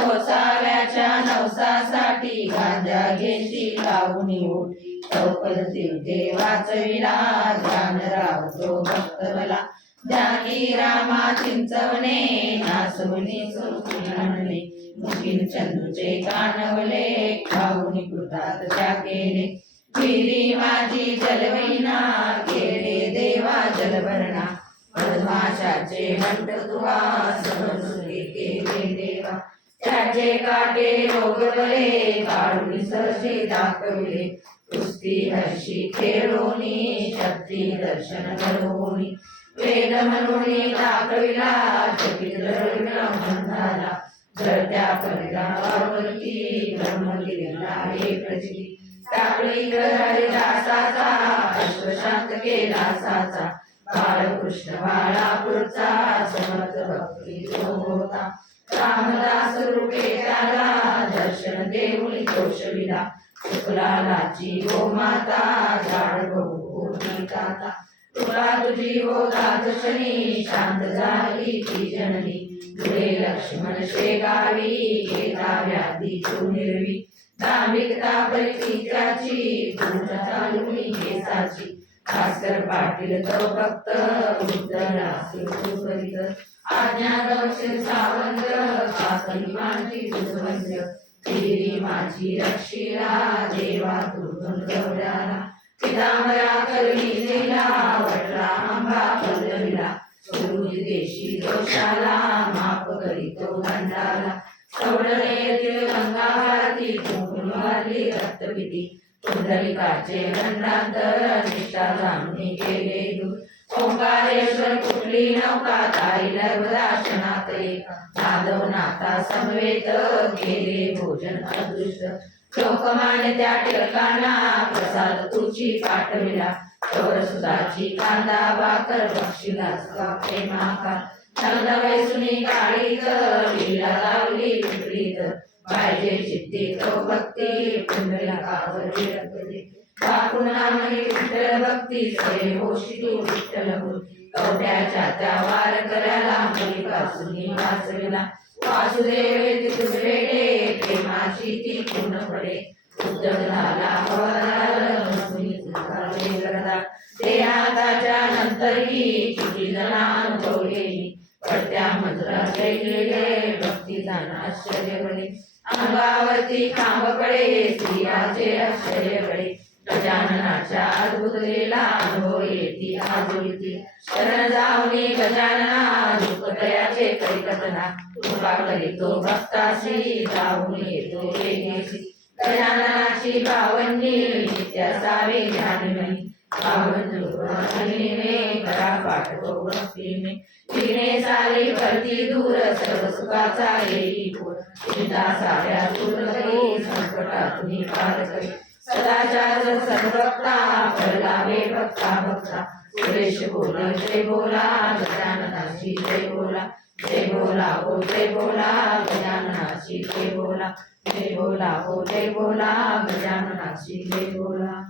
मोसाव्याच्या नवसासाठी गांजा घेशी लावून ओटी चौकलतील देवाच विला ध्यान रावतो भक्त मला जानी रामा चिंचवणे नासवणे सुरकुणी आणले मुखीन चंदूचे कानवले खाऊन कृतात त्या केले फिरी माझी जलवैना केले देवा जलभरणा. मधमाशाचे घंट तुवा सहसुरे केले देवा त्याचे काटे रोगवले काढून सहशी दाखवले. कुस्ती हर्षी खेळोनी शक्ती दर्शन करोनी वेद म्हणून दाखविला चकित ब्रह्मंधाला जळत्या परिणामावरती ब्रह्मगिरीला हे प्रचिती टाकळी दासाचा अश्वशांत केला साचा. बाळकृष्ण बाळापूरचा समर्थ भक्ती होता. रामदास रूपे त्याला दर्शन देऊन कौशविला शुक्लालाची गो माता झाड बहु काता तुला तुझी हो दादशनी शांत झाली ती जननी लक्ष्मण शेगावी येता व्याधी तू निर्वी धार्मिकता परित्याची पूर्ण चालुनी केसाची भास्कर पाटील तो भक्त उद्धरा सुरित आज्ञा दक्षिण सावंत काकली मानती तुझवंत देवी माझी रक्षिरा देवा तू गौराला पितांबरा करणी दिला वटला आंबा पल्लविला सोडून देशी दोषाला माप करीतो दंडाला. सवडणे येथील गंगा भारती कुंकुम वारली रक्तपिती. पुंडलिकाचे दंडांतर निष्ठा जाणून केले दूर. ओंकारेश्वर कुठली नौका ताई नर्मदाशनात माधव नाथा समवेत केले भोजन अदृश्य लोकमान्य त्या टिळकांना प्रसाद तुची पाठविला. चौर सुधाची कांदा बाकर बक्षिला प्रेमाकार. छंद वैसुनी काळीत लीला लावली पिंपरीत पाहिजे चित्ती तो भक्ती पुंडलिकावर विरकली टाकून नामही विठ्ठल भक्ती होशी तू विठ्ठल कवट्याच्या त्या वार करायला मुलीपासून वाचविला वासुदेव तुझे प्रेमाची ती पूर्ण पडे उद्धव झाला हवाला करता ते हाताच्या नंतरही तुझी जणा अनुभवलेली पडत्या मंत्र गेले भक्ती जाणं आश्चर्य बने अंगावरती खांबकडे स्त्रियाचे आश्चर्य बने गजाननाच्या अद्भुत लीला अनुभव येती आजुळती शरण जाऊनी गजानना दुःखदयाचे करिकथना कृपा करीतो भक्ताशी जाऊन येतो वेगेसी गजाननाची भावनी नित्य असावे ध्यानमयी. करा पाठवो सारी करती दूर सर्व सुखाचा येई पूर. चिंता साऱ्या दूर करी संकटातून पार करी. सदाचार सर्वक्ता वे भक्ता भक्ता सुरेश बोल जय बोला गजाननाशी जय बोला जय बोला हो जय बोला गजाननाशी जय बोला जय बोला हो जय बोला गजाननाशी जय बोला